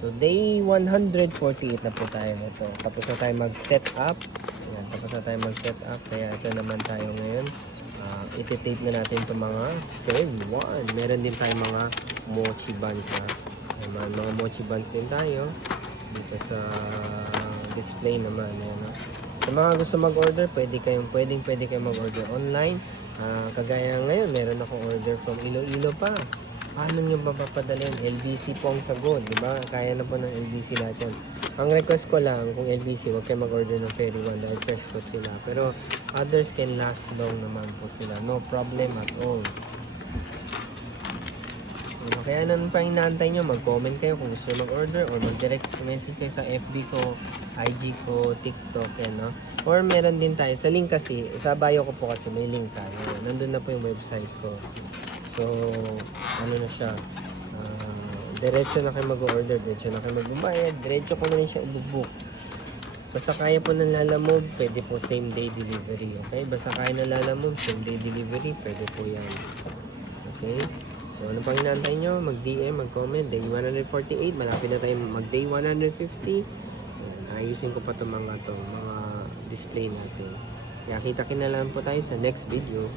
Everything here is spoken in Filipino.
So, day 148 na po tayo. Ito, tapos na tayo mag-set up. Ayan, tapos na tayo mag-set up. Kaya ito naman tayo ngayon. Iti-tape na natin itong mga frame 1. Meron din tayo mga mochi buns. Ayan, mga mochi buns din tayo. Dito sa display naman. Ayan, sa mga gusto mag-order, pwede kayong mag-order online. Kagaya ngayon, meron akong order from Iloilo pa. Paano nyo ba papadalhin? LBC po ang sagot, di ba? Kaya na po ng LBC natin. Ang request ko lang, kung LBC, huwag kayo mag-order ng Ferry One dahil fresh food sila. Pero others can last long naman po sila. No problem at all. Kaya naman pa inaantay nyo, mag-comment kayo kung gusto mag-order or mag-direct message kayo sa FB ko, IG ko, TikTok, yan, no? Or meron din tayo, sa link kasi, sa bio ko po kasi may link tayo. Nandun na po yung website ko. So, ano na siya, diretso na kayo mag-order, diretso na kayo magbabayad, diretso ko na rin siya i-book. Basta kaya po ng Lalamove, pwede po same day delivery, okay? Basta kaya ng Lalamove, same day delivery, pwede po yan. Okay? So, ano pang inaantay nyo? Mag-DM, mag-comment, day 148, malapit na tayo mag-day 150. Ayusin ko pa itong mga display natin. Kaya kita-kinalaan po tayo sa next video.